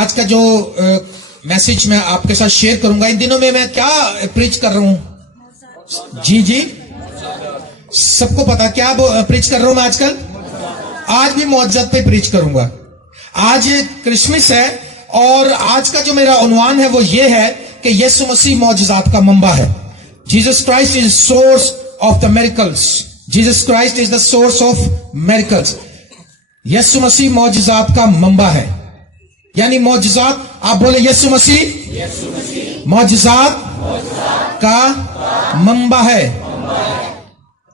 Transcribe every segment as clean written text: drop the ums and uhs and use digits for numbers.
آج کا جو میسج میں آپ کے ساتھ شیئر کروں گا، ان دنوں میں کیا پریچ کر رہا ہوں؟ جی سب کو پتا کیا پریچ کر رہا ہوں میں آج کل؟ آج بھی معجزات پہ پریچ کروں گا۔ آج کرسمس ہے اور آج کا جو میرا عنوان ہے وہ یہ ہے کہ یسوع مسیح معجزات کا منبع ہے۔ Jesus Christ is source of the miracles. Jesus Christ is the source of miracles. یسوع مسیح معجزات کا منبع ہے، یعنی معجزات، آپ بولے یسوع مسیح معجزات کا منبع ہے۔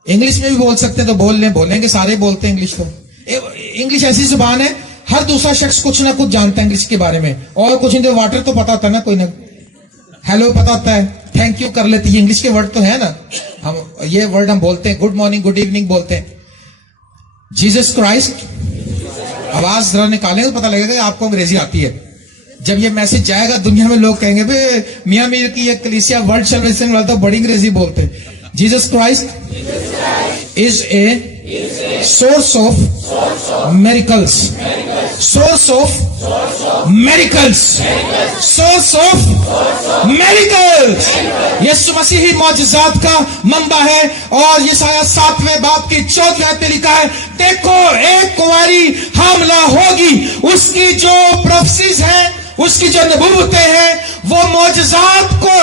انگلش میں بھی بول سکتے ہیں تو بولیں گے، سارے بولتے ہیں انگلش کو۔ انگلش ایسی زبان ہے، ہر دوسرا شخص کچھ نہ کچھ جانتا ہے انگلش کے بارے میں، اور کچھ نہیں تو واٹر تو پتا ہوتا ہے نا، کوئی نہ ہیلو پتا ہوتا ہے، تھینک یو کر لیتے، یہ انگلش کے ورڈ تو ہے نا، ہم یہ ورڈ ہم بولتے ہیں، گڈ مارننگ گڈ ایوننگ بولتے ہیں۔ جیسس کرائسٹ، آواز ذرا نکالیں تو پتا لگے گا کہ آپ کو انگریزی آتی ہے۔ جب یہ میسج جائے گا دنیا میں لوگ کہیں گے بھئی میاں میر کی یہ کلیسیا ورلڈ سروسنگ والا تو بڑی انگریزی بولتے ہیں۔ Jesus Christ is a source of miracles, source of miracles, source of miracles. یسوع مسیح معجزات کا منبع ہے، اور یسایہ 7ویں باب کی 14ویں آیت میں لکھا ہے، دیکھو ایک کنواری حاملہ ہوگی، اس کی جو پروفیسیز ہیں، اس کی جو نبوتیں ہیں، وہ معجزات کو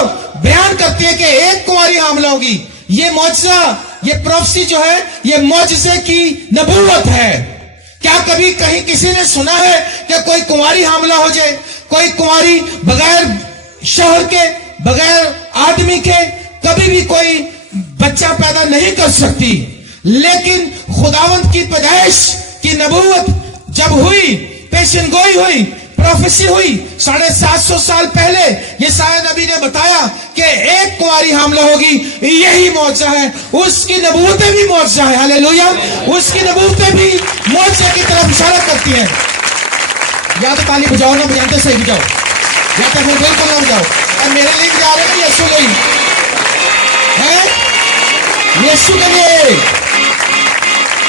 بیان کرتی ہیں کہ ایک کنواری حاملہ ہوگی۔ یہ معجزہ، یہ پروفیسی جو ہے، یہ معجزے کی نبوت ہے۔ کیا کبھی کہیں کسی نے سنا ہے کہ کوئی کنواری حاملہ ہو جائے؟ کوئی کنواری بغیر شوہر کے، بغیر آدمی کے کبھی بھی کوئی بچہ پیدا نہیں کر سکتی، لیکن خداوند کی پیدائش کی نبوت جب ہوئی، پیشن گوئی ہوئی، پروفیسی ہوئی 750 سال پہلے، یسایہ نبی نے بتایا کہ ایک کنواری حاملہ ہوگی، یہی معجزہ ہے۔ اس کی نبوتیں بھی معجزہ ہے، ہاللیلویا، اس کی نبوتیں بھی معجزے کی طرف اشارہ کرتی ہیں۔ یا تو تالی بجاؤ، نہ بجاتے صحیح بجاؤ، یا تو پھر بالکل نہ بجاؤ۔ اور میرے لیے بجا رہے ہیں یسوع کے لیے، یسوع کے لیے،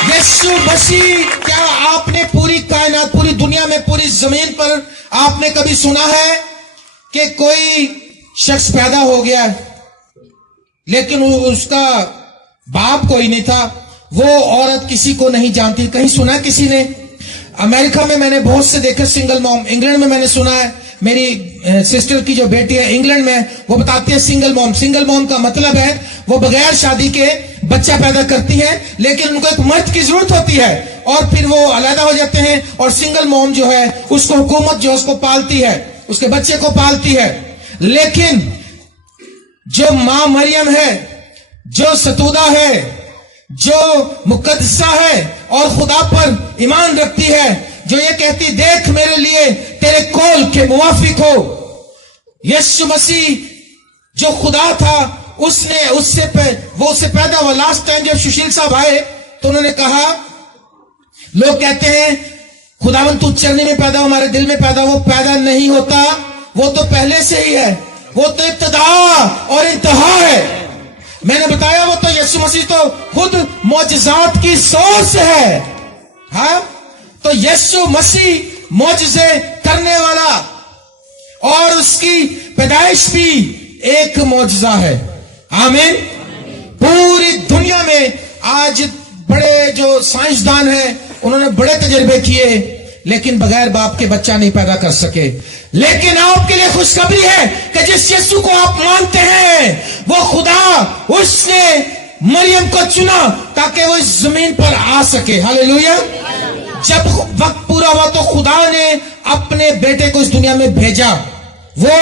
یسوع مسیح۔ کیا آپ نے پوری کائنات، پوری دنیا میں، پوری زمین پر آپ نے کبھی سنا ہے کہ کوئی شخص پیدا ہو گیا لیکن اس کا باپ کوئی نہیں تھا، وہ عورت کسی کو نہیں جانتی؟ کہیں سنا ہے کسی نے؟ امریکہ میں نے بہت سے دیکھے سنگل موم، انگلینڈ میں نے سنا ہے، میری سسٹر کی جو بیٹی ہے انگلینڈ میں، وہ بتاتی ہے سنگل موم۔ سنگل موم کا مطلب ہے وہ بغیر شادی کے بچہ پیدا کرتی ہے، لیکن ان کو ایک مرد کی ضرورت ہوتی ہے، اور پھر وہ علیحدہ ہو جاتے ہیں، اور سنگل موم جو ہے اس کو حکومت جو اس کو پالتی ہے، اس کے بچے کو پالتی ہے۔ لیکن جو ماں مریم ہے، جو ستودہ ہے، جو مقدسہ ہے اور خدا پر ایمان رکھتی ہے، جو یہ کہتی دیکھ میرے لیے تیرے قول کے موافق ہو۔ یسوع مسیح جو خدا تھا، اس سے پیدا ہوا۔ لاسٹ ٹائم جب سشیل صاحب آئے تو انہوں نے کہا، لوگ کہتے ہیں خداوند تو چرنی میں پیدا ہو، ہمارے دل میں پیدا ہو۔ وہ پیدا نہیں ہوتا، وہ تو پہلے سے ہی ہے، وہ تو ابتدا اور انتہا ہے۔ میں نے بتایا وہ تو یسوع مسیح تو خود معجزات کی سورس ہے۔ ہاں، تو یسوع مسیح معجزے کرنے والا، اور اس کی پیدائش بھی ایک معجزہ ہے۔ آمین۔ پوری دنیا میں آج بڑے جو سائنسدان ہیں، انہوں نے بڑے تجربے کیے، لیکن بغیر باپ کے بچہ نہیں پیدا کر سکے۔ لیکن آپ کے لیے خوشخبری ہے کہ جس یسوع کو آپ مانتے ہیں، وہ خدا، اس نے مریم کو چنا تاکہ وہ اس زمین پر آ سکے۔ ہاللیلویا۔ جب وقت پورا ہوا تو خدا نے اپنے بیٹے کو اس دنیا میں بھیجا، وہ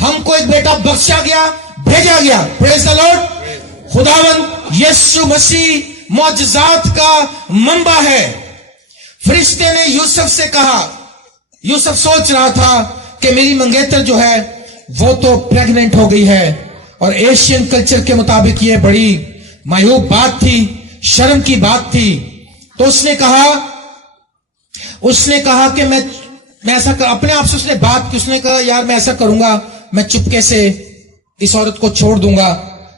ہم کو ایک بیٹا بخشا گیا، بھیجا گیا۔ پریز دی لارڈ۔ خداوند یسوع مسیح معجزات کا منبع ہے۔ فرشتے نے یوسف سے کہا، یوسف سوچ رہا تھا کہ میری منگیتر جو ہے وہ تو پریگننٹ ہو گئی ہے، اور ایشین کلچر کے مطابق یہ بڑی معیوب بات تھی، شرم کی بات تھی۔ تو اس نے کہا کہ میں ایسا اپنے آپ سے اس نے بات کی، اس نے کہا یار میں ایسا کروں گا، میں چپکے سے اس عورت کو چھوڑ دوں گا۔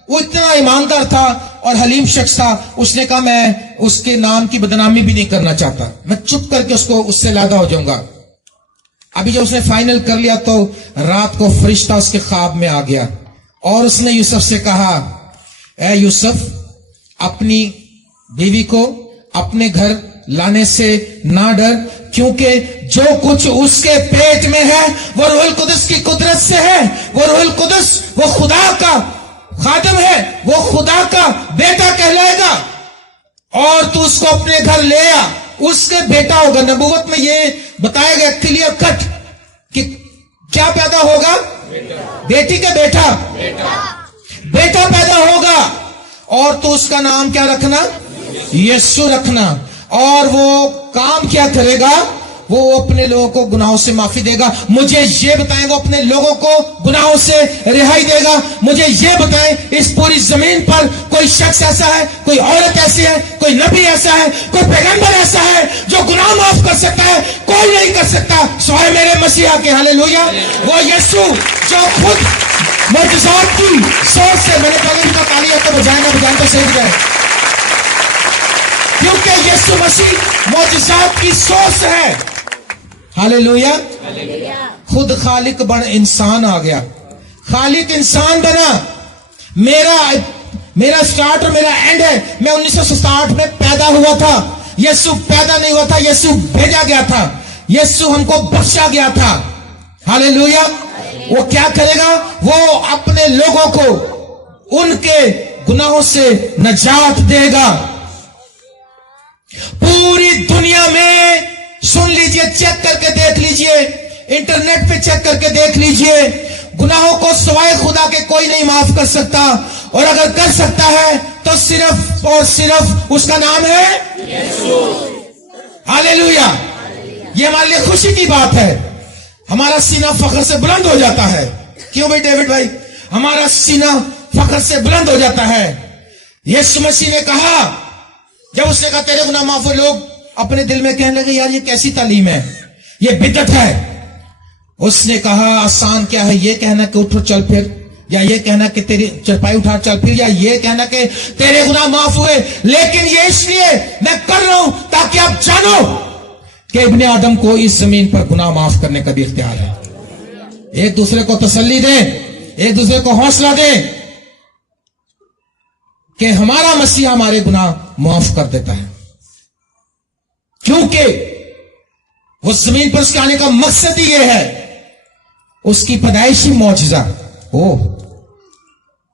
وہ اتنا ایماندار تھا اور حلیم شخص تھا، اس نے کہا میں اس کے نام کی بدنامی بھی نہیں کرنا چاہتا، میں چپ کر کے اس سے علیحدہ ہو جاؤں گا۔ अभी जब उसने फाइनल कर लिया तो रात को फरिश्ता उसके ख्वाब में आ गया और उसने यूसुफ से कहा, ए यूसुफ, अपनी बीवी को अपने घर लाने से ना डर, क्योंकि जो कुछ उसके पेट में है वो रूहुल कुदस की कुदरत से है। वो रूहुल कुदस, वो खुदा का खादिम है, वो खुदा का बेटा कहलाएगा और तू उसको अपने घर ले आ, उसके बेटा होगा। नबूवत में ये बताया गया क्लियर कट कि क्या पैदा होगा? बेटी का बेटा, बेटा पैदा होगा और तो उसका नाम क्या रखना? यीशु रखना। और वो काम क्या करेगा? वो अपने लोगों को गुनाहों से माफी देगा। मुझे ये बताएं, वो अपने लोगों को गुनाहों से रिहाई देगा। मुझे ये बताएं, इस पूरी जमीन पर कोई शख्स ऐसा है, कोई औरत ऐसी है, कोई नबी ऐसा है, कोई पैगंबर ऐसा है जो गुनाह माफ कर सकता है? कोई नहीं कर सकता सिवाय मेरे मसीहा के। हालेलुया। वो यीशु जो खुद मोजज़ात की सोच से, मैंने पहले भी कहा तालियां तो बजाए ना बजाए तो सही जाए, क्योंकि यीशु मसीह मोजज़ात की सोच है। हालेलुया। खुद खालिक बन इंसान आ गया, खालिक इंसान बना। मेरा स्टार्ट और मेरा एंड है। मैं 1960 में पैदा हुआ था, यीशु पैदा नहीं हुआ था, यीशु भेजा गया था, यीशु हमको बख्शा गया था। हालेलुया। वो क्या करेगा? वो अपने लोगों को उनके गुनाहों से नजात देगा। पूरी दुनिया में सुन लीजिए, चेक करके देख लीजिए, इंटरनेट पे चेक करके देख लीजिए, गुनाहों को सिवाय खुदा के कोई नहीं माफ कर सकता, और अगर कर सकता है तो सिर्फ और सिर्फ उसका नाम है यीशु। हालेलुया। ये हमारे लिए खुशी की बात है। हमारा सीना फख्र से बुलंद हो जाता है। क्यों भाई डेविड भाई? हमारा सीना फख्र से बुलंद हो जाता है। यीशु मसीह ने कहा, जब उसने कहा तेरे गुनाह माफ हो, लोग अपने दिल में कहने लगे, यार ये कैसी तालीम है, ये बिदअत है। उसने कहा, आसान क्या है ये कहना कि उठो चल फिर, या ये कहना कि तेरी चरपाई उठा चल फिर, या ये कहना कि तेरे गुनाह माफ हुए। लेकिन ये इसलिए मैं कर रहा हूं ताकि आप जानो कि इब्ने आदम को इस जमीन पर गुनाह माफ करने का भी इख्तियार है। एक दूसरे को तसल्ली दें, एक दूसरे को हौसला दें कि हमारा मसीहा हमारे गुनाह माफ कर देता है, क्योंकि वो जमीन पर उसके आने का मकसद ही यह है, उसकी पैदाइशी मौजज़ा। ओ,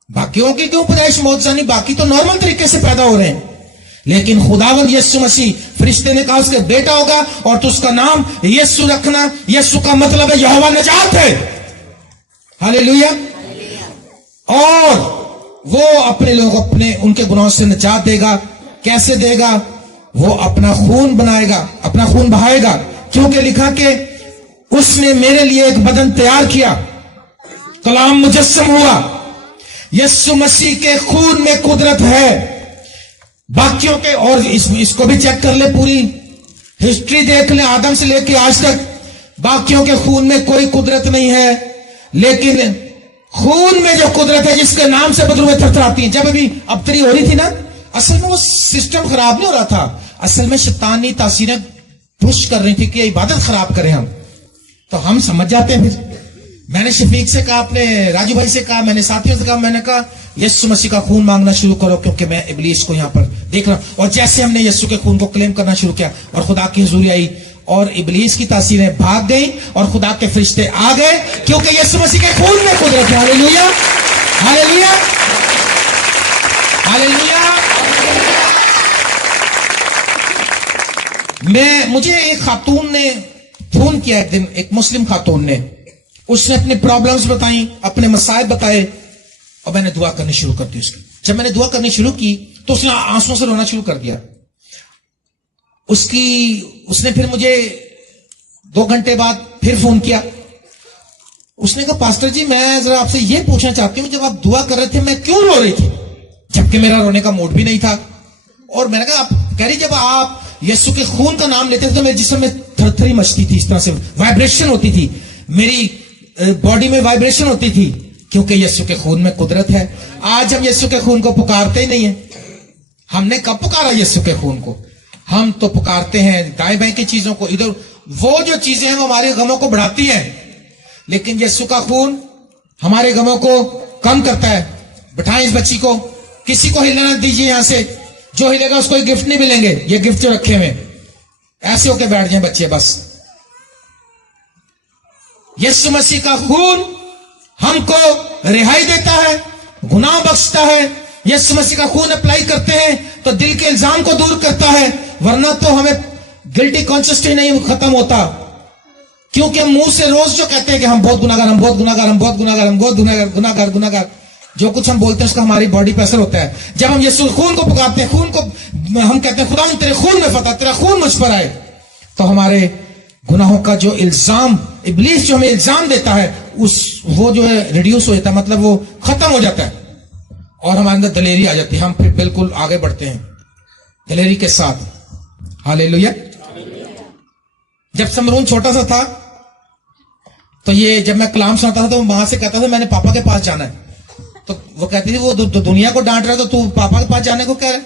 बाकियों की क्यों पैदाइश मौजज़ा नहीं? बाकी तो नॉर्मल तरीके से पैदा हो रहे हैं, लेकिन खुदावंद यीशु मसीह, फरिश्ते ने कहा उसके बेटा होगा और तो उसका नाम यीशु रखना। यीशु का मतलब है यहोवा नजात है। हालेलुया। और वो अपने लोग अपने उनके गुनाहों से निजात देगा। कैसे देगा? वो अपना खून बनाएगा, अपना खून बहाएगा, क्योंकि लिखा कि उसने मेरे लिए एक बदन तैयार किया, कलाम मुजस्सम हुआ। यीशु मसीह के खून में कुदरत है। बाकियों के, और इसको भी चेक कर ले, पूरी हिस्ट्री देख ले, आदम से लेके आज तक बाकियों के खून में कोई कुदरत नहीं है, लेकिन खून में जो कुदरत है, जिसके नाम से बदलू में थरथराती है। जब अभी अबतरी हो रही थी ना, असल में वो सिस्टम खराब नहीं हो रहा था, असल में शैतानी तासीरें पुश कर रही थी कि इबादत खराब करें हम, तो हम समझ जाते हैं। फिर मैंने शफीक से कहा, अपने राजू भाई से कहा, मैंने साथियों से कहा, मैंने कहा यीशु मसीह का खून मांगना शुरू करो, क्योंकि मैं इब्लीस को यहां पर देख रहा हूं। और जैसे हमने यीशु के खून को क्लेम करना शुरू किया और खुदा की हुजूरी आई और इब्लीस की तासीरें भाग गई और खुदा के फरिश्ते आ गए, क्योंकि यीशु मसीह के खून में कुदरत है। Hallelujah, hallelujah, hallelujah. मुझे एक खातून ने फोन किया एक दिन, एक मुस्लिम खातून ने, उसने अपनी प्रॉब्लम्स बताई, अपने मसाइब बताए, और मैंने दुआ करनी शुरू कर दी उसकी। जब मैंने दुआ करनी शुरू की तो उसने आंसुओं से रोना शुरू कर दिया। उसने फिर मुझे 2 घंटे बाद फिर फोन किया। उसने कहा, पास्टर जी मैं जरा आपसे ये पूछना चाहती हूँ, जब आप दुआ कर रहे थे मैं क्यों रो रही थी, जबकि मेरा रोने का मूड भी नहीं था। और मैंने कहा, आप कह रही जब आप यीशु के खून का नाम लेते थे तो मेरे जिस्म में थरथरी मचती थी, इस तरह से वाइब्रेशन होती थी, मेरी बॉडी में वाइब्रेशन होती थी, क्योंकि यीशु के खून में कुदरत है। आज हम यीशु के खून को पुकारते ही नहीं है। हमने कब पुकारा यीशु के खून को? हम तो पुकारते हैं दाएं बाएं की चीजों को, इधर वो जो चीजें हैं वो हमारे गमों को बढ़ाती हैं, लेकिन यीशु का खून हमारे गमों को कम करता है। बिठाएं इस बच्ची को, किसी को हिलना ना दीजिए यहां से, जो हिलेगा उसको गिफ्ट नहीं मिलेंगे। ये गिफ्ट जो रखे हुए ऐसे होके बैठ जाए बच्चे बस। यीशु मसीह का खून हमको रिहाई देता है, गुनाह बख्शता है। यीशु मसीह का खून अप्लाई करते हैं तो दिल के इल्जाम को दूर करता है, वरना तो हमें गिल्टी कॉन्शियसनेस नहीं खत्म होता, क्योंकि हम मुंह से रोज जो कहते हैं कि हम बहुत गुनाहगार, हम बहुत गुनाहगार, हम बहुत गुनाहगार, हम बहुत गुनाहगार, गुनाहगार, जो कुछ हम बोलते हैं उसका हमारी बॉडी पे असर होता है। जब हम यीशु खून को पुकारते हैं, खून को हम कहते हैं खुदा तेरे खून में फतह, तेरा खून मुझ पर आए, तो हमारे गुनाहों का जो इल्जाम, इब्लीस जो हमें इल्जाम देता है, वो जो है रिड्यूस हो जाता है, मतलब वो खत्म हो जाता है और हमारे अंदर दलेरी आ जाती है। हम फिर बिल्कुल आगे बढ़ते हैं दलेरी के साथ। हालेलुया। जब समरून छोटा सा था तो ये जब मैं कलाम सुनाता था तो वहां से कहता था मैंने पापा के पास जाना है, तो वो कहती थी वो दुनिया को डांट रहा है तो तू पापा के पास जाने को कह रहा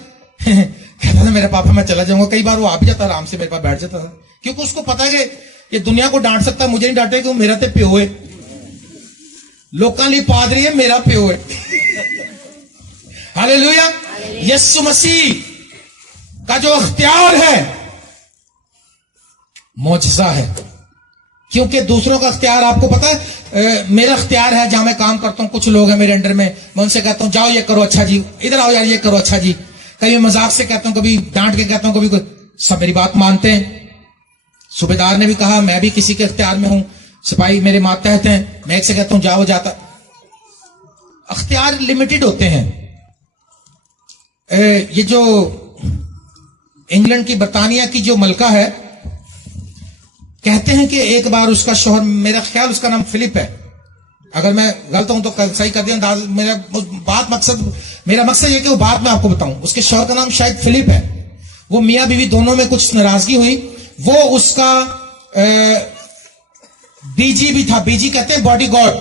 है। कहता था मेरे पापा मैं चला जाऊंगा। कई बार वो आ भी जाता आराम से मेरे पास बैठ जाता था, क्योंकि उसको पता है कि ये दुनिया को डांट सकता है, मुझे नहीं डांटे क्योंकि मेरा तो प्यो है, लोकां ली पादरी है, मेरा प्यो है। हालेलुया। यीशु मसीह का जो अख्तियार है मौजज़ा है, क्योंकि दूसरों का अख्तियार आपको पता है, मेरा अख्तियार है जहां मैं काम करता हूं, कुछ लोग हैं मेरे अंडर में, मैं उनसे कहता हूं जाओ ये करो अच्छा जी, इधर आओ यार ये करो अच्छा जी, कभी मजाक से कहता हूं, कभी डांट के कहता हूं, कभी सब मेरी बात मानते हैं। सूबेदार ने भी कहा मैं भी किसी के अख्तियार में हूं, सिपाही मेरे मातहत हैं, मैं एक से कहता हूं जाओ जाता। अख्तियार लिमिटेड होते हैं। ये जो इंग्लैंड की बरतानिया की जो मलका है, कहते हैं कि एक बार उसका शौहर, मेरा ख्याल उसका नाम फिलिप है, अगर मैं गलत हूं तो सही कर दिया, मेरा मकसद ये कि वो बात मैं आपको बताऊं, उसके शौहर का नाम शायद फिलिप है। वो मियां बीवी दोनों में कुछ नाराजगी हुई, वो उसका बीजी भी था, बीजी कहते हैं बॉडी गार्ड,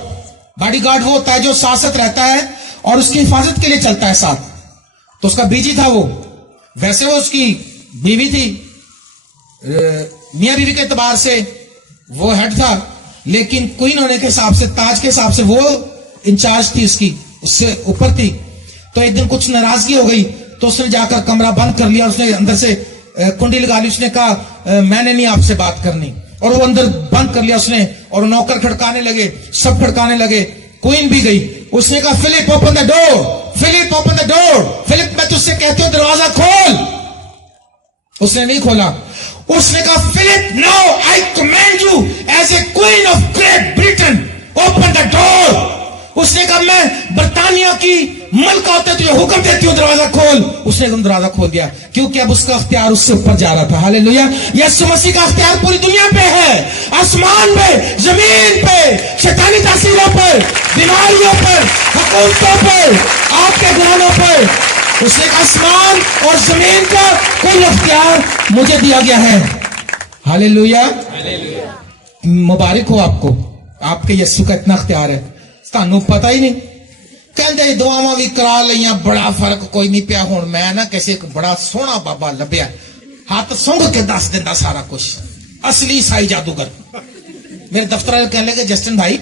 बॉडी गार्ड वो होता है जो साथ साथ रहता है और उसकी हिफाजत के लिए चलता है साथ, तो उसका बीजी था वो। वैसे वो उसकी बीवी थी, मियां बीवी के एतबार से वो हेड था, लेकिन क्वीन होने के हिसाब से, ताज के हिसाब से वो इंचार्ज थी, उसकी उससे ऊपर थी। तो एक दिन कुछ नाराजगी हो गई तो उसने जाकर कमरा बंद कर लिया, उसने अंदर से कुंडी लगा ली, उसने कहा मैंने नहीं आपसे बात करनी, और वो अंदर बंद कर लिया उसने, और नौकर खड़काने लगे, सब खड़काने लगे, क्वीन भी गई। उसने कहा Philip open the door, Philip open the door, Philip मैं तुझसे कहती हूं दरवाजा खोल। उसने नहीं खोला। उसने कहा Philip no I command you as a queen of Great Britain open the door. उसने कहा मैं बरतानिया की मलका होते तुझे हुक्म देती हूं दरवाजा खोल। उसने दरवाजा खोल दिया, क्योंकि अब उसका अख्तियार उससे ऊपर जा रहा था। हालेलुया। यीशु मसीह का अख्तियार पूरी दुनिया पे है, आसमान पे, जमीन पे, शैतानी तासीरों पर, बीमारियों पर, हुकूमतों पर, आपके घरानों पर। उसने कहा आसमान और जमीन का कोई अख्तियार मुझे दिया गया है। हालेलुया। मुबारक हो आपको, आपके यीशु का इतना अख्तियार है, ਤੁਹਾਨੂੰ पता ही नहीं। कहते दुआवां भी करा लिया, बड़ा फर्क कोई नहीं पिया। हुण मैं ना किसी एक बड़ा सोहना बाबा लभ्या, हाथ सुंघ के दस दिंदा सारा कुछ, असली ईसाई जादूगर। मेरे दफ्तर वाले कहने लगे जस्टिन भाई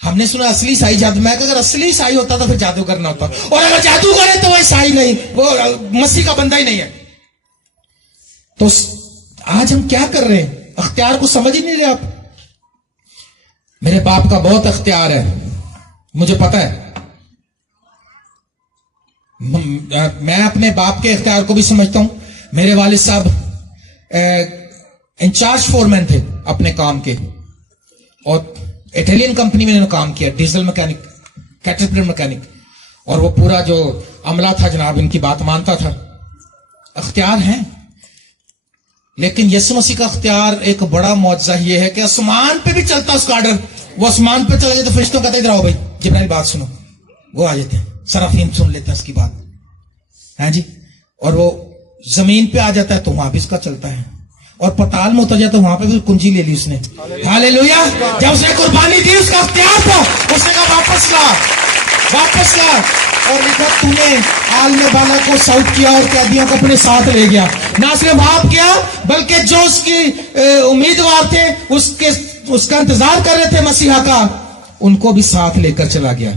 हमने सुना असली ईसाई जादू। मैं अगर असली ईसाई होता तो फिर जादूगर ना होता, और अगर जादूगर है तो वो ईसाई नहीं, वो मसीह का बंदा ही नहीं है। तो आज हम क्या कर रहे हैं, अख्तियार को समझ ही नहीं रहे आप। मेरे बाप का बहुत अख्तियार है, मुझे पता है। मैं अपने बाप के इख्तियार को भी समझता हूं। मेरे वालिद साहब इंचार्ज फोरमैन थे अपने काम के, और इटालियन कंपनी में इन्होंने काम किया, डीजल मैकेनिक, कैटरपिलर मैकेनिक, और वो पूरा जो अमला था जनाब इनकी बात मानता था। अख्तियार हैं, लेकिन यीशु मसीह का अख्तियार एक बड़ा मौजज़ा ये है कि आसमान पे भी चलता उसका आर्डर। वो आसमान पे चले जाए तो फरिश्तों कहते इधर आओ भाई जिब्राइल बात सुनो, वो आ जाते हैं, सराफीम सुन लेते हैं उसकी बात, है जी। और वो जमीन पे आ जाता है तो वहां भी उसका चलता है, और पताल में उतर जाता तो वहां पे भी कुंजी ले ली उसने। हालेलुया। जब उसने कुर्बानी दी उसका अख्तियार था, उसने कहा वापस ला, वापस ला। اور لکھا تمہیں عالم بالا کو سعود کیا اور قیدیوں کو اپنے ساتھ لے گیا. نہ صرف آپ کیا بلکہ جو اس کی امیدوار تھے, اس کا انتظار کر رہے تھے مسیحا کا, ان کو بھی ساتھ لے کر چلا گیا.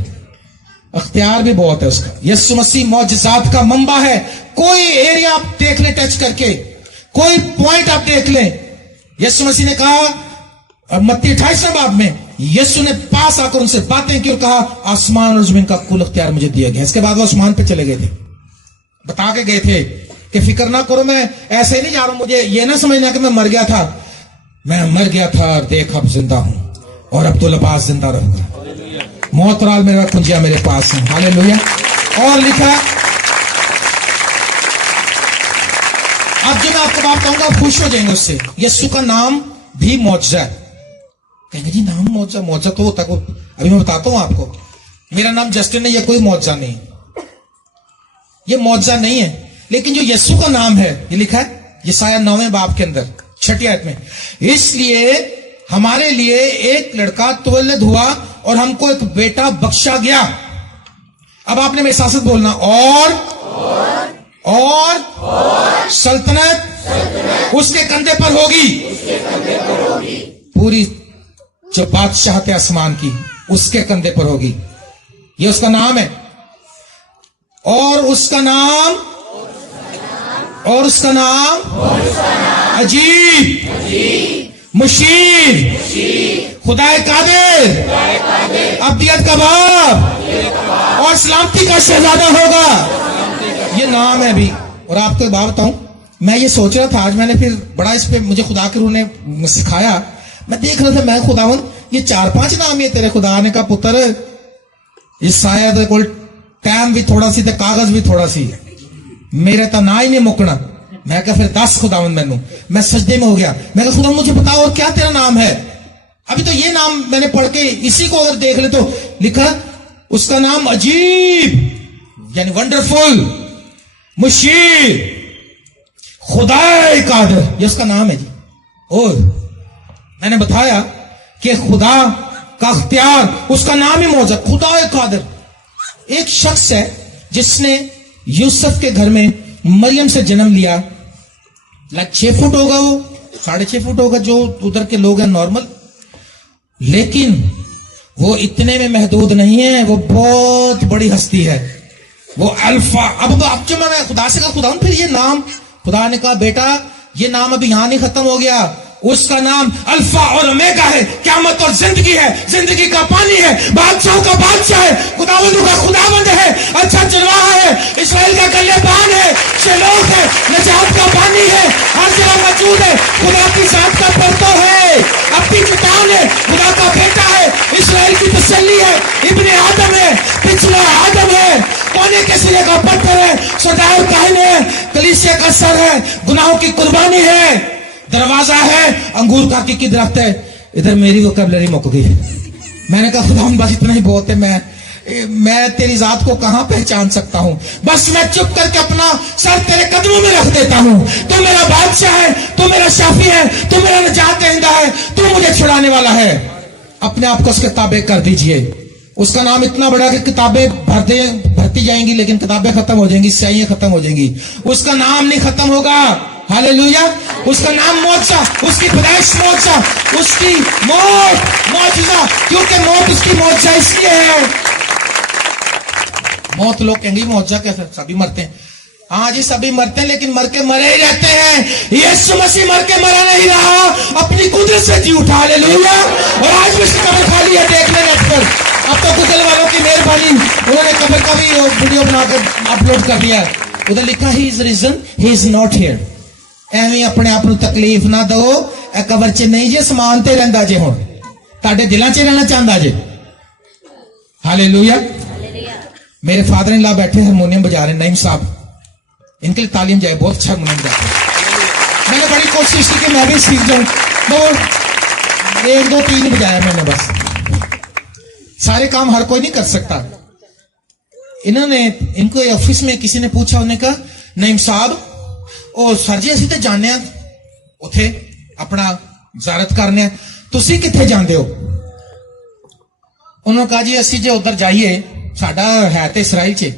اختیار بھی بہت ہے اس کا. یسوع مسیح معجزات کا منبع ہے. کوئی ایریا آپ دیکھ لیں ٹچ کر کے, کوئی پوائنٹ آپ دیکھ لیں. یسوع مسیح نے کہا متی 28 باب میں, یسوع نے پاس آ کر ان سے باتیں کی اور کہا آسمان اور زمین کا کل اختیار مجھے دیا گیا. اس کے بعد وہ آسمان پہ چلے گئے تھے, بتا کے گئے تھے کہ فکر نہ کرو, میں ایسے نہیں جا رہا ہوں, مجھے یہ نہ سمجھنا کہ میں مر گیا تھا. میں مر گیا تھا اور دیکھ اب زندہ ہوں, اور اب تو لباس زندہ رہوں گا. موت اور میرا کنجیاں میرے پاس ہیں. ہاللیلویا. اور لکھا, اب جو میں آپ کو بات کہوں گا آپ خوش ہو جائیں گے اس سے. یسوع کا نام بھی معجزہ ہے. کہیں گے جی نام معجزہ, معجزہ تو ہوتا ہے. ابھی میں بتاتا ہوں آپ کو, میرا نام جسٹن ہے, یہ کوئی معجزہ نہیں, یہ معجزہ نہیں ہے. لیکن جو یسوع کا نام ہے یہ لکھا ہے یسایہ 9 باب کے اندر 6 آیت میں, اس لیے ہمارے لیے ایک لڑکا تولد ہوا اور ہم کو ایک بیٹا بخشا گیا. اب آپ نے میرے ساتھ بولنا, اور سلطنت اس کے کندھے پر ہوگی. پوری جو بادشاہت آسمان کی اس کے کندھے پر ہوگی. یہ اس کا نام ہے. اور اس کا نام عجیب, مشیر, خدا قادر, ابدیت کا باپ اور سلامتی کا شہزادہ ہوگا. یہ نام ہے ابھی. اور آپ کو بات بتاؤں, میں یہ سوچ رہا تھا آج, میں نے پھر بڑا اس پہ مجھے خدا کے روح نے سکھایا. میں دیکھ رہا تھا, میں خداوند یہ 4-5 نام یہ تیرے خدا نے کا پتر, یہ شاید کوئی ٹائم بھی تھوڑا سی تے کاغذ بھی تھوڑا سی, میرے تا نہ ہی نہیں مکنا. میں کہا پھر 10 خداوند میں سجدے میں ہو گیا. میں کہا خدا مجھے بتاؤ اور کیا تیرا نام ہے. ابھی تو یہ نام میں نے پڑھ کے اسی کو اگر دیکھ لے تو لکھا اس کا نام عجیب یعنی ونڈرفل, مشیر, خدا قادر, یہ اس کا نام ہے جی. اور میں نے بتایا کہ خدا کا اختیار اس کا نام ہی موجود, خدا قادر. ایک شخص ہے جس نے یوسف کے گھر میں مریم سے جنم لیا. 6 فٹ ہوگا, وہ 6.5 فٹ ہوگا جو ادھر کے لوگ ہیں نارمل, لیکن وہ اتنے میں محدود نہیں ہے, وہ بہت بڑی ہستی ہے, وہ الفا. اب جو میں خدا سے کہا خدا پھر یہ نام, خدا نے کہا بیٹا یہ نام ابھی یہاں نہیں ختم ہو گیا, اس کا نام الفا اور اومیگا ہے, قیامت اور زندگی ہے, زندگی کا پانی ہے, بادشاہوں کا بادشاہ ہے, خداوندوں کا خداوند ہے, اچھا چلواہا ہے, اسرائیل کا گلےبان ہے, شلوت ہے, نجات کا پانی ہے, ہر جگہ موجود ہے, خدا کی ذات کا پرتو ہے, اپنی چٹان ہے, خدا کا بیٹا ہے, اسرائیل کی تسلی ہے, ابن آدم ہے, پچھلا آدم ہے, کونے کے سرے کا پتھر ہے, سجائے کاہن ہے, کلیسیا کا سر ہے, گناہوں کی قربانی ہے, دروازہ ہے, انگور کا کی درخت ہے. ادھر میری وکیبلری مک گئی. میں نے کہا خدا بس اتنا ہی بہت ہے, میں تیری ذات کو کہاں پہچان سکتا ہوں, بس میں چپ کر کے اپنا سر تیرے قدموں میں رکھ دیتا ہوں. تو میرا بادشاہ ہے, تو میرا شافی ہے, تو میرا نجات دہندہ ہے, تو مجھے چھڑانے والا ہے. اپنے آپ کو اس کے تابع کر دیجئے. اس کا نام اتنا بڑا کہ کتابیں بھرتی جائیں گی لیکن کتابیں ختم ہو جائیں گی, سیاہیاں ختم ہو جائیں گی. اس کا نام نہیں ختم ہوگا. ہاللیلویا. اس کا نام معجزہ, اس کی پیدائش معجزہ, اس کی موت معجزہ, کیونکہ موت اس کی معجزہ اس لیے ہے. موت لوگ کہیں گے معجزہ کیسے, سبھی مرتے ہیں. ہاں جی سبھی مرتے ہیں لیکن مر کے مرے ہی رہتے ہیں. یسوع مسیح مر کے مرا نہیں رہا, اپنی قدرت سے جی اٹھا. ہاللیلویا. اور آج بھی اس کی قبر خالی ہے, دیکھ لیں نیٹ پر. اب تو گوگل والوں کی مہربانی, انہوں نے قبر کا بھی ویڈیو بنا کر اپلوڈ کر دیا. ادھر لکھا he is reason he is not here. ایویں اپنے آپ تکلیف نہ دو, اے قبر چ نہیں جے سمان تے رہندا جے, ہن تہاڈے دلاں چ رہنا چاہندا جے. ہاللیلویا. میرے فادر ان لا بیٹھے ہارمونیم بجا رہے ہیں, نعیم صاحب, ان کے لیے تعلیم جائے, بہت اچھا ہارمونیم بجاتے ہیں. میں نے بڑی کوشش کی کہ میں بھی سیکھ جاؤں, تو 1 2 3 بجایا میں نے, بس سارے کام ہر کوئی نہیں کر سکتا. انہوں نے ان کو آفس میں کسی نے پوچھا, انہوں نے کہا نعیم صاحب او سر جی اسی تے جانے ہیں اتھے اپنا زیارت کرنے, تسی کتھے جاندے ہو؟ انہوں نے کہا جی اسی جے ادھر جائیے ਸਾਡਾ ਹੈ ਤੇ ਇਸਰਾਈਲ 'ਚ,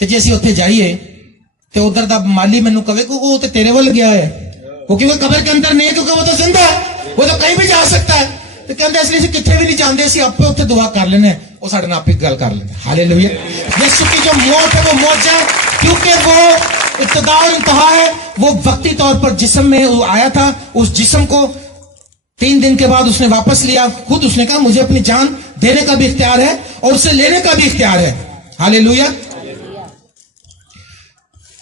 ਤੇ ਜੇ ਅਸੀਂ ਉੱਥੇ ਜਾਈਏ ਤੇ ਉਧਰ ਦਾ ਮਾਲੀ ਮੈਨੂੰ ਕਵੇ ਕਿ ਉਹ ਤੇ तेरे ਵੱਲ ਗਿਆ है, वो क्योंकि कब्र के अंदर नहीं है, क्योंकि वो तो जिंदा है, वो तो कहीं भी जा सकता है। तो कहते इसलिए ਅਸੀਂ ਕਿੱਥੇ ਵੀ ਨਹੀਂ ਜਾਂਦੇ, ਅਸੀਂ ਆਪੇ ਉੱਥੇ ਦੁਆ ਕਰ ਲੈਣੇ, ਉਹ ਸਾਡੇ ਨਾਲ ਆਪੇ ਗੱਲ ਕਰ ਲੈਂਦੇ। हालेलुया। यीशु की जो मौत है वो मौत है, क्योंकि वो इब्तिदा और इंतहा है। वो वक्ती तौर पर जिस्म में आया था, उस जिस्म को 3 दिन के बाद उसने वापस लिया। खुद उसने कहा मुझे अपनी जान देने का भी इख्तियार है और उसे लेने का भी इख्तियार है। हालेलुया।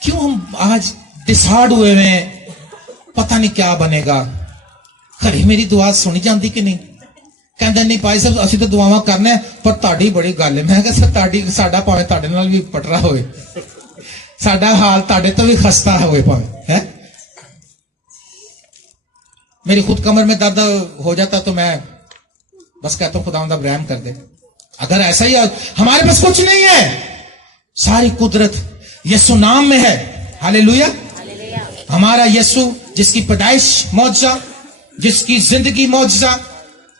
क्यों हम आज डिसाइड हुए हैं, पता नहीं क्या बनेगा, खरी मेरी दुआ सुनी जाती कि नहीं। कहते नहीं भाई साहब असि तो दुआवां करने, पर ताड़ी बड़ी गल है। मैं कहा ताड़ी साडा भावें ताड़े नाल भी पटरा होए, साडा हाल ताड़े तो भी खस्ता होए भावें है। मेरी खुद कमर में दर्द हो जाता तो मैं बस कहता हूं खुदा रहम कर दे। अगर ऐसा ही हमारे पास कुछ नहीं है, सारी कुदरत यीशु नाम में है। हालेलुया। हमारा यीशु जिसकी पैदाइश मौजज़ा, जिसकी जिंदगी मौजज़ा,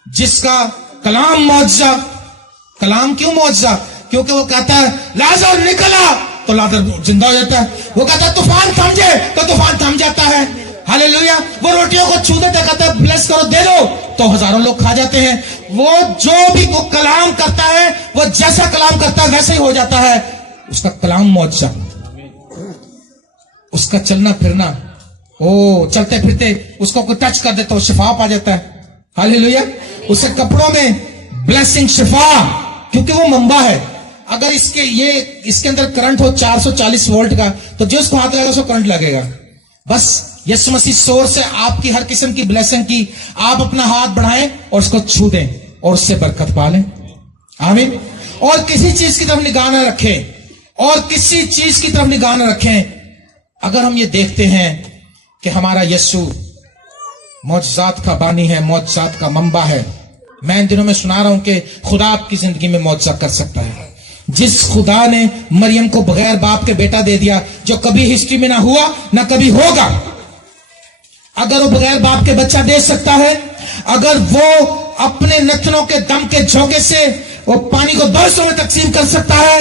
जिसका कलाम मौजज़ा। कलाम क्यों मौजज़ा? क्योंकि वो कहता है लाजर निकला तो लाजर जिंदा हो जाता है। वो कहता है तूफान थम जाए तो तूफान थम जाता है। हालेलुया। वो रोटियों को छू देता, कहता है ब्लेस करो दे दो, तो हजारों लोग खा जाते हैं। वो जो भी वो कलाम करता है, वो जैसा कलाम करता है वैसे ही हो जाता है। उसका कलाम मौजज़ा, उसका चलना फिरना, ओ चलते फिरते उसको कोई टच कर दे तो शिफा पा जाता है। हालेलुया। उसके कपड़ों में ब्लेसिंग, शिफा, क्योंकि वो मंबा है। अगर इसके अंदर करंट हो 440 वोल्ट का, तो जो उसको हाथ लगेगा उसको करंट लगेगा। बस यीशु मसीह सोर्स है आपकी हर किस्म की ब्लेसिंग की। आप अपना हाथ बढ़ाएं और उसको छू दें और उससे बरकत पा लें। आमीन। और किसी चीज की तरफ निगाह न रखें, और किसी चीज की तरफ निगाह न रखें। अगर हम ये देखते हैं कि हमारा यीशु मौजज़ात का बानी है, मौजज़ात का मंबा है। मैं इन दिनों में सुना रहा हूं कि खुदा आपकी जिंदगी में मौजज़ा कर सकता है। जिस खुदा ने मरियम को बगैर बाप के बेटा दे दिया, जो कभी हिस्ट्री में ना हुआ ना कभी होगा, अगर वो बगैर बाप के बच्चा दे सकता है, अगर वो अपने नथनों के दम के झोंके से वो पानी को 2 हिस्सों में तकसीम कर सकता है,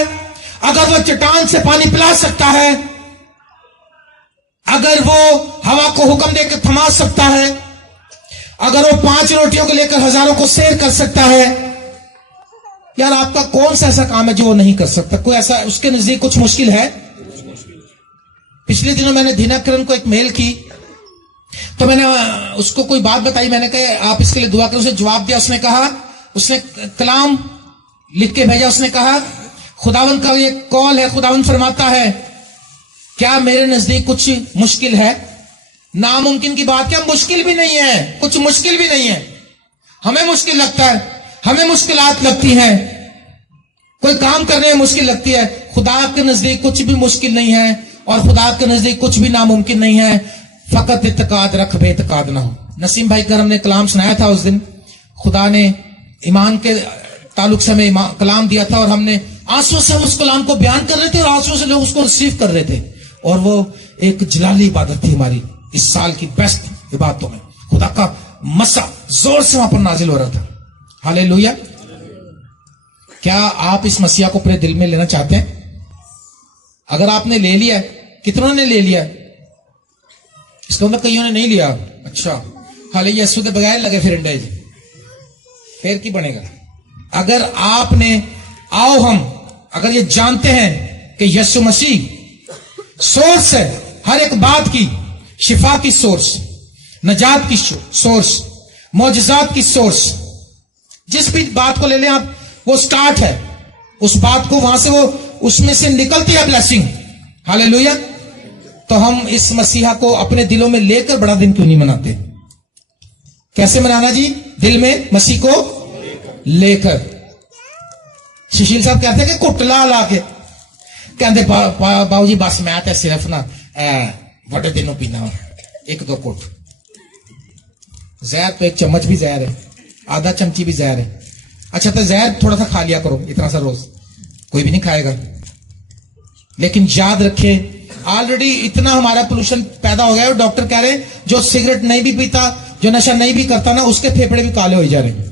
अगर वो चट्टान से पानी पिला सकता है, अगर वो हवा को हुक्म देकर थमा सकता है, अगर वो 5 रोटियों को लेकर हजारों को सैर कर सकता है, यार आपका कौन सा ऐसा काम है जो वो नहीं कर सकता? कोई ऐसा उसके नजदीक कुछ मुश्किल है? पिछले दिनों मैंने दिनकरन को एक मेल की, तो मैंने उसको कोई बात बताई, मैंने कहा आप इसके लिए दुआ करें। उसे जवाब दिया, उसने कहा, उसने कलाम लिख के भेजा, उसने कहा खुदावंद का ये कॉल है, खुदावंद फरमाता है क्या मेरे नजदीक कुछ मुश्किल है? नामुमकिन की बात क्या, मुश्किल भी नहीं है, कुछ मुश्किल भी नहीं है। हमें मुश्किल लगता है, हमें मुश्किलात लगती हैं, कोई काम करने में मुश्किल लगती है। खुदा के नजदीक कुछ भी मुश्किल नहीं है, और खुदा के नजदीक कुछ भी नामुमकिन नहीं है। फकत इत्तेकाद रख, बेइत्तेकाद ना हो। नसीम भाई का हमने कलाम सुनाया था उस दिन, खुदा ने ईमान के ताल्लुक से हमें कलाम दिया था, और हमने आंसू से उस कलाम को बयान कर रहे थे, और आंसू से लोग उसको रिसीव कर रहे थे। और वो एक जलाली इबादत थी हमारी इस साल की बेस्ट इबादतों में। खुदा का मसा जोर से वहां पर नाजिल हो रहा था। हालेलुया। क्या आप इस मसीहा को अपने दिल में लेना चाहते हैं? अगर आपने ले लिया, कितनों ने ले लिया? इसका मतलब कईयों ने नहीं लिया। अच्छा, हाले यीशु के बगैर लगे फिर अंडे, फिर की बनेगा? अगर आपने, आओ हम अगर ये जानते हैं कि यीशु मसीह सोर्स है हर एक बात की, शिफा की सोर्स, नजात की सोर्स, मौजज़ात की सोर्स, जिस भी बात को ले लें आप, वो स्टार्ट है उस बात को, वहां से वो उसमें से निकलती है ब्लेसिंग। हालेलुया। तो हम इस मसीहा को अपने दिलों में लेकर बड़ा दिन क्यों नहीं मनाते? कैसे मनाना जी? दिल में मसीह को लेकर। सुशील साहब कहते हैं कि कुटला ला के कहते बाबू जी बस मैं तो सिर्फ ना बड़े दिनों पीना 1-2 घुट, जहर तो 1 चम्मच भी जहर है, आधा चमची भी जहर है। अच्छा तो जहर थोड़ा सा खा लिया करो, इतना सा रोज कोई भी नहीं खाएगा। लेकिन याद रखें ऑलरेडी इतना हमारा पोल्यूशन पैदा हो गया है, और डॉक्टर कह रहे हैं जो सिगरेट नहीं भी पीता, जो नशा नहीं भी करता ना, उसके फेफड़े भी काले हो जा रहे हैं।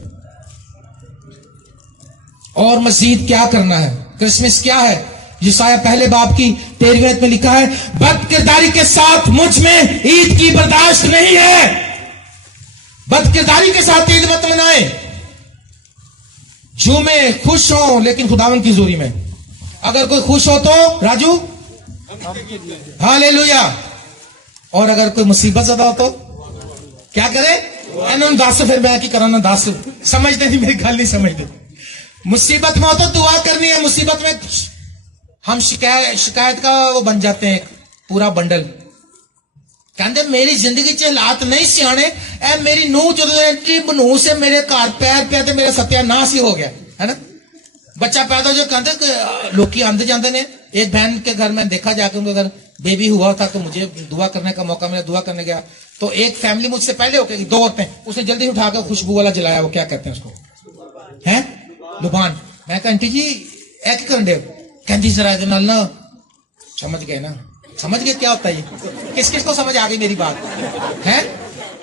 اور مزید کیا کرنا ہے؟ کرسمس کیا ہے؟ یسایہ پہلے باب کی 13ویں آیت میں لکھا ہے بد کرداری کے ساتھ مجھ میں عید کی برداشت نہیں ہے. بد کرداری کے ساتھ عید مت منائیں. جمعے خوش ہوں لیکن خداوند کی حضوری میں. اگر کوئی خوش ہو تو راجو ہاللیلویا. اور اگر کوئی مصیبت زدہ ہو تو کیا کرے؟ دس پھر میں کی کرانا 10 سمجھتے نہیں، میری گل نہیں سمجھتے. مصیبت میں ہو تو دعا کرنی ہے. مصیبت میں ہم شکایت کا وہ بن جاتے ہیں پورا بنڈل. کہندے میری زندگی چ حالات نہیں سیانے، اے میری نوح جدو اینٹری بنو سے میرے گھر پیر پیا تے میرا ستیہ ناس ہی ہو گیا ہے نا. بچہ پیدا جو کہتے لوکی آندے جاندے نے. ایک بہن کے گھر میں دیکھا جا کے ان کا گھر بیبی ہوا تھا تو مجھے دعا کرنے کا موقع ملا، دعا کرنے گیا تو ایک فیملی مجھ سے پہلے ہو کے 2 عورتیں، اس نے جلدی اٹھا کے خوشبو والا جلایا، وہ کیا کہتے ہیں اس کو ہیں لبان. میں کہا آنٹی جی ایک کرن دے کہندی ذرا دے نال نا سمجھ گئے نا، سمجھ گئے کیا ہوتا ہے یہ؟ کس کس کو سمجھ آ گئی میری بات ہے؟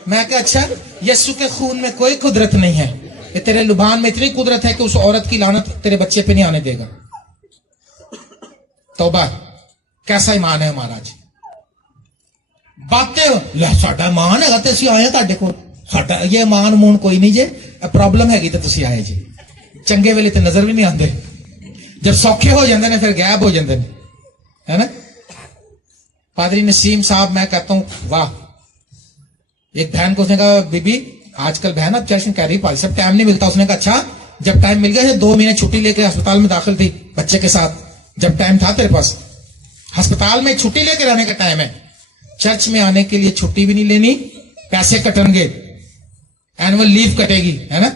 میں کہا اچھا یسو کے خون میں کوئی قدرت نہیں ہے، کہ تیرے لبان میں اتنی قدرت ہے کہ اس عورت کی لعنت تیرے بچے پہ نہیں آنے دے گا. توبہ کیسا ایمان ہے ہمارا جی. باتیں ساڈا ایمان ہے تو اسی آئے تھے کو ساڈا یہ ایمان مون کوئی نہیں جی. پرابلم ہے تو تسی آئے جی. چنگے ویلے تے نظر بھی نہیں آتے، جب سوکھے ہو جاندے نے پھر غائب ہو جاندے نے، ہے نا. پادری نسیم صاحب میں کہتا ہوں واہ. ایک بہن کو اس نے کہا بی بی آج کل بہن اب چیشن کہہ رہی پادری صاحب ٹائم نہیں ملتا. اس نے کہا اچھا جب ٹائم مل گیا 2 مہینے چھٹی لے کے ہسپتال میں داخل تھی بچے کے ساتھ. جب ٹائم تھا تیرے پاس ہسپتال میں چھٹی لے کے رہنے کا ٹائم ہے، چرچ میں آنے کے لیے چھٹی بھی نہیں لینی، پیسے کٹیں گے، اینول لیو کٹے گی، ہے نا.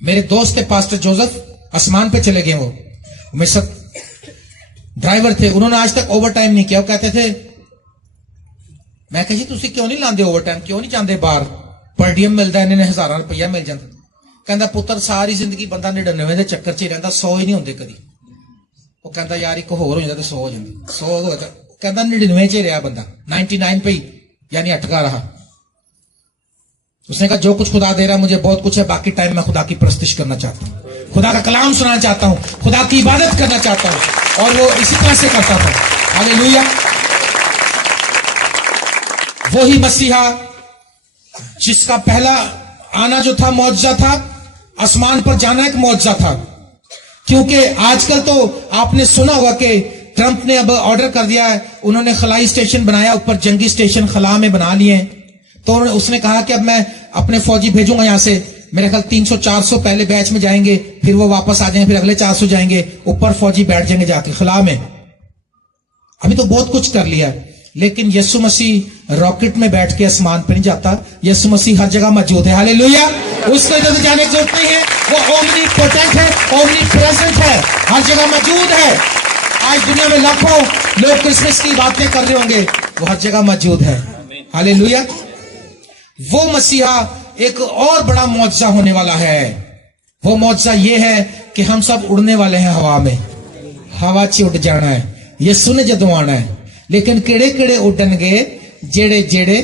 میرے دوست پاسٹر جوزف آسمان پہ چلے گئے، وہ میرے ساتھ ڈرائیور تھے، انہوں نے آج تک اوور ٹائم نہیں کیا. وہ کہتے تھے میں کہ جی تسی کیوں نہیں لاندے اوور ٹائم، کیوں نہیں جاندے باہر؟ پر ڈیم ملتا ہے، انہیں 1000 روپیہ مل جاتا. کہندا پتر ساری زندگی بندہ 99 دے چکر چ ہی رہندا، 100 ہی نہیں ہوندے کدی. وہ کہندا یار ایک ہور ہو جاتا تو 100 ہو جاندے، 100 ہو جاتا. کہندا 99 چ ہی رہا بندہ، 99 پہ ہی یعنی اٹکا رہا. اس نے کہا جو کچھ خدا دے رہا مجھے بہت کچھ ہے، باقی ٹائم میں خدا کی پرستش کرنا چاہتا ہوں، خدا کا کلام سنانا چاہتا ہوں، خدا کی عبادت کرنا چاہتا ہوں. اور وہ اسی طرح سے کرتا تھا. ہاللیلویا. وہی مسیحا جس کا پہلا آنا جو تھا معجزہ تھا، آسمان پر جانا ایک معجزہ تھا. کیونکہ آج کل تو آپ نے سنا ہوگا کہ ٹرمپ نے اب آرڈر کر دیا ہے، انہوں نے خلائی اسٹیشن بنایا، اوپر جنگی اسٹیشن خلا میں بنا لیے ہیں. تو اس نے کہا کہ اب میں اپنے فوجی بھیجوں گا یہاں سے، میرے خیال 300-400 پہلے بیچ میں جائیں گے، پھر وہ واپس آ جائیں گے، پھر اگلے 400 جائیں گے، اوپر فوجی بیٹھ جائیں گے جا کے خلا میں. ابھی تو بہت کچھ کر لیا ہے، لیکن یسوع مسیح راکٹ میں بیٹھ کے آسمان پہ نہیں جاتا. یسوع مسیح ہر جگہ موجود ہے. ہاللیلویا. اس کو ادھر جانے کی ضرورت نہیں ہے، وہ اومنی پوٹنٹ ہے، اومنی پریزنٹ ہے، ہر جگہ موجود ہے. آج دنیا میں لاکھوں لوگ کرسمس کی باتیں کر رہے ہوں گے، وہ ہر جگہ موجود ہے. ہاللیلویا. وہ مسیحا ایک اور بڑا معجزہ ہونے والا ہے. وہ معجزہ یہ ہے کہ ہم سب اڑنے والے ہیں ہوا میں، ہوا چ اڑ جانا ہے. یسوع نے جدوں آنا ہے. لیکن کیڑے کیڑے اڈن گے جیڑے جیڑے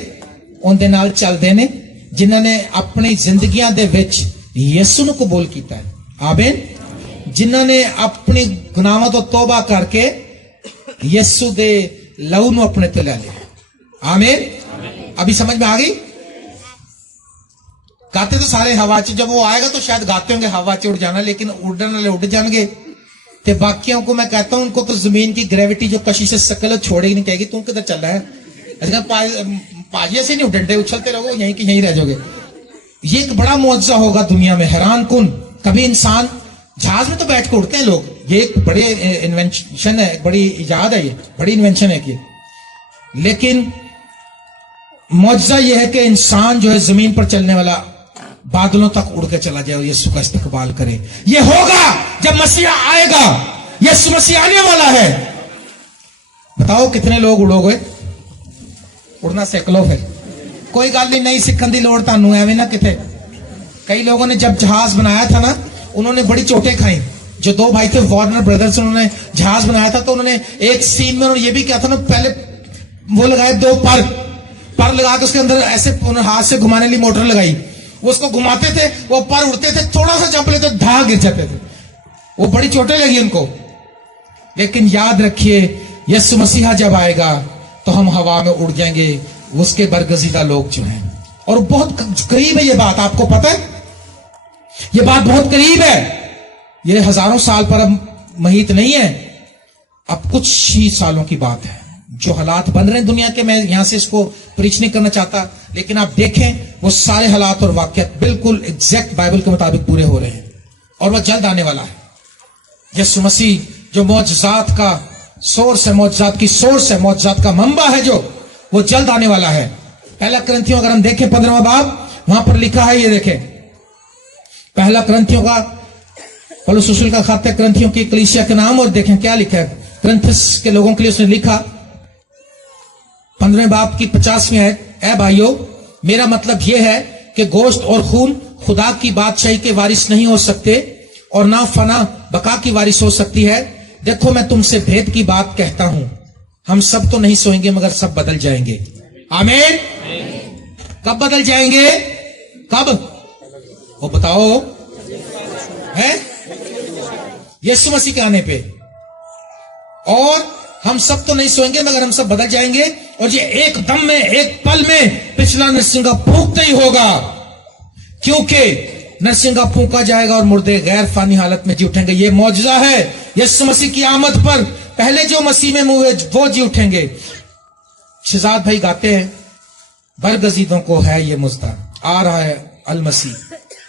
اندے نال چلدے نے، جنہاں نے اپنی زندگیاں دے وچ یسوع نو قبول کیتا ہے. آمین. جنہاں نے اپنی گناہاں تو توبہ کر کے یسوع دے لہو نو اپنے تے لے لیا. آمین. ابھی سمجھ میں آ گئی؟ گاتے تو سارے ہوا چ، جب وہ آئے گا تو شاید گاتے ہوں گے ہوا چ اڑ جانا، لیکن اڑنے والے اڑ جان گے. تے باقیوں کو میں کہتا ہوں ان کو تو زمین کی گریوٹی جو کشش سے سکل چھوڑے ہی نہیں، کہے گی تم کدھر چل رہا ہے، پاجے سے نہیں ڈنڈے اچھلتے رہو، یہیں کہ یہیں رہ جاؤ گے. یہ ایک بڑا معجزہ ہوگا دنیا میں، حیران کن. کبھی انسان جہاز میں تو بیٹھ کے اڑتے ہیں لوگ، یہ ایک بڑی انوینشن ہے، بڑی ایجاد ہے، یہ بڑی انوینشن ہے کہ. لیکن معجزہ یہ ہے کہ انسان جو ہے زمین پر چلنے والا بادلوں تک اڑ کے چلا جائے اور یسوع کا استقبال کرے. یہ ہوگا جب مسیح آئے گا. یسوع مسیح آنے والا ہے. بتاؤ کتنے لوگ اڑو گے؟ اڑنا سیکھ لو پھر، کوئی گل نہیں سیکھن دی لوڑ تانوں ایویں نہ کتے. کئی لوگوں نے جب جہاز بنایا تھا نا، انہوں نے بڑی چوٹیں کھائیں. جو 2 بھائی تھے وارنر بردرز، انہوں نے جہاز بنایا تھا تو انہوں نے ایک سین میں انہوں نے یہ بھی کیا تھا نا، پہلے وہ لگائے 2 پر لگا کے اس کے اندر ایسے ہاتھ سے گھمانے لی موٹر لگائی، वो उसको घुमाते थे, वो पर उड़ते थे, थोड़ा सा जंप लेते धा गिर जाते थे, वो बड़ी चोटें लगी उनको। लेकिन याद रखिए, यीशु मसीहा जब आएगा तो हम हवा में उड़ जाएंगे, उसके बरगजीदा लोग जो हैं। और बहुत करीब है ये बात, आपको पता है ये बात बहुत करीब है। ये हजारों साल पर अब महीत नहीं है, अब कुछ ही सालों की बात है। जो हालात बन रहे हैं दुनिया के, मैं यहां से इसको प्रीच नहीं करना चाहता, लेकिन आप देखें वो सारे हालात और वाकयात बिल्कुल एग्जैक्ट बाइबल के मुताबिक पूरे हो रहे हैं, और वह जल्द आने वाला है। यीशु मसीह जो मौजज़ात का सोर्स है, मौजज़ात की सोर्स है, मौजज़ात का मंबा है, जो वो जल्द आने वाला है। पहला करंथियों अगर हम देखें 15वां बाब, वहां पर लिखा है, ये देखें पहला करंथियों का, पौलुस रसूल का खत है करंथियों की कलीसिया के नाम, और देखें क्या लिखा है करंथियस के लोगों के लिए। उसने लिखा 15वें बाब की 50वीं आयत, ऐ भाइयों, मेरा मतलब यह है कि गोश्त और खून खुदा की बादशाही के वारिस नहीं हो सकते, और ना फना बका की वारिस हो सकती है। देखो मैं तुमसे भेद की बात कहता हूं, हम सब तो नहीं सोएंगे मगर सब बदल जाएंगे। आमीन। कब बदल जाएंगे? कब? वो बताओ, है यीशु मसीह के आने पे। और हम सब तो नहीं सोएंगे मगर हम सब बदल जाएंगे, और ये एक दम में, एक पल में पिछला नरसिंगा फूंकते ही होगा, क्योंकि नरसिंगा फूंका जाएगा और मुर्दे गैर फानी हालत में जी उठेंगे। ये मौजज़ा है यीशु मसीह की आमद पर। पहले जो मसीह में मुए वो जी उठेंगे। शहजाद भाई गाते हैं, बरगजीदों को है ये मुज़्दा, आ रहा है अल मसीह,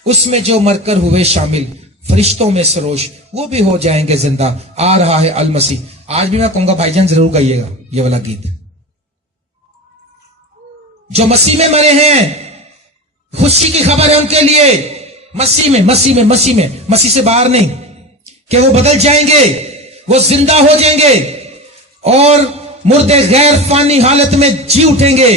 उसमें जो मरकर हुए शामिल, फरिश्तों में सरोश, वो भी हो जाएंगे जिंदा, आ रहा है अल मसीह। आज भी मैं कहूंगा भाईजान जरूर गाइएगा ये वाला गीत। जो मसीह में मरे हैं, खुशी की खबर है उनके लिए, मसीह में, मसीह में, मसीह में, मसीह से बाहर नहीं, कि वो बदल जाएंगे, वो जिंदा हो जाएंगे, और मुर्दे गैर फानी हालत में जी उठेंगे,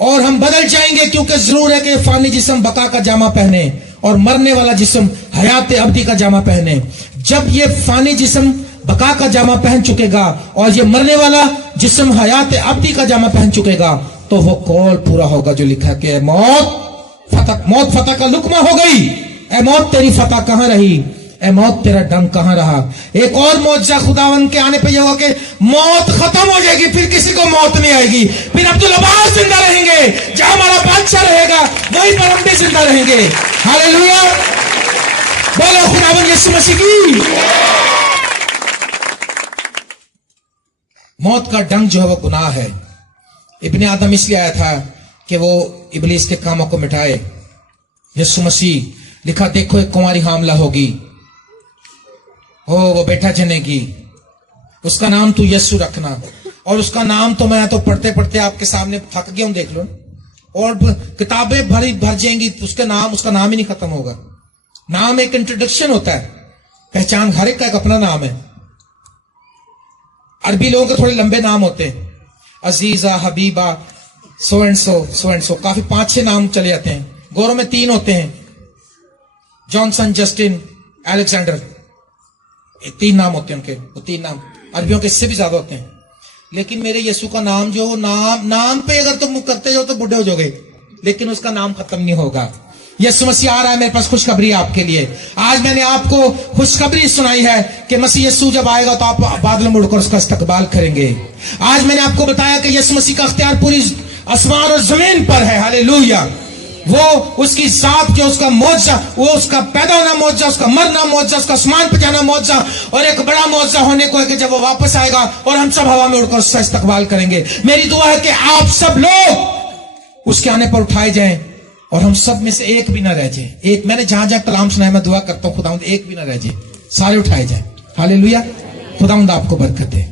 और हम बदल जाएंगे। क्योंकि जरूर है कि फानी जिस्म बका का जामा पहने, और मरने वाला जिस्म हयात अब्दी का जामा पहने। जब ये फानी जिस्म बका का जामा पहन चुकेगा, और ये मरने वाला जिस्म हयात अब्दी का जामा पहन चुकेगा, तो वो कौल पूरा होगा जो लिखा कि मौत फतह का लुकमा हो गई, ए मौत तेरी फतह कहां रही, ए मौत तेरा डंक कहां रहा। एक और मौजज़ा खुदावन के आने पर यह होगा कि मौत खत्म हो जाएगी, फिर किसी को मौत नहीं आएगी, फिर अब्दुल अब्बास जिंदा रहेंगे, जहां हमारा बादशाह रहेगा वहीं पर हम भी जिंदा रहेंगे। हालेलुया, बोलो खुदावन यीशु मसीह की। मौत का डंक जो है वो गुनाह है। इब्ने आदम इसलिए आया था कि वो इब्लीस के कामों को मिटाए। यीशु मसीह लिखा, देखो एक कुंवारी हामला होगी, हो वो बेटा जनेगी, उसका नाम तू यीशु रखना। और उसका नाम तो मैं तो पढ़ते पढ़ते आपके सामने थक गया हूं, देख लो, और किताबें भर जाएंगी, उसका नाम ही नहीं खत्म होगा। नाम एक इंट्रोडक्शन होता है, पहचान, हर एक का एक अपना नाम है। अरबी लोगों के थोड़े लंबे नाम होते हैं, अजीजा, हबीबा, सो एंड सो, काफी 5-6 नाम चले जाते हैं। गोरों में 3 होते हैं, जॉनसन, जस्टिन, अलेक्जेंडर, 3 नाम होते हैं उनके, वो 3 नाम। अरबियों के इससे भी ज्यादा होते हैं। लेकिन मेरे यीशु का नाम जो नाम पे अगर तुम करते जाओ तो बूढ़े हो जाओगे, लेकिन उसका नाम खत्म नहीं होगा। यीशु मसीह आ रहा है, मेरे पास खुशखबरी है आपके लिए। आज मैंने आपको खुशखबरी सुनाई है कि मसीह यीशु जब आएगा तो आप बादलों में उड़कर उसका इस्तकबाल करेंगे। आज मैंने आपको बताया कि यीशु मसीह का अख्तियार पूरी आसमान और जमीन पर है। हालेलुया। वो उसकी जात जो, उसका मौजज़ा, वो उसका पैदा होना मौजज़ा, उसका मरना मौजज़ा, उसका आसमान पे जाना मौजज़ा, और एक बड़ा मौजज़ा होने को है कि जब वो वापस आएगा और हम सब हवा में उड़कर उसका इस्तकबाल करेंगे। मेरी दुआ है कि आप सब लोग उसके आने पर उठाए जाएं, और हम सब में से एक भी ना रह जाए। एक, मैंने जहां जहां कलाम सुनाया, मैं दुआ करता हूं खुदावंद एक भी ना रह जाए, सारे उठाए जाए। हालेलुया। खुदावंद आपको बरकत दे।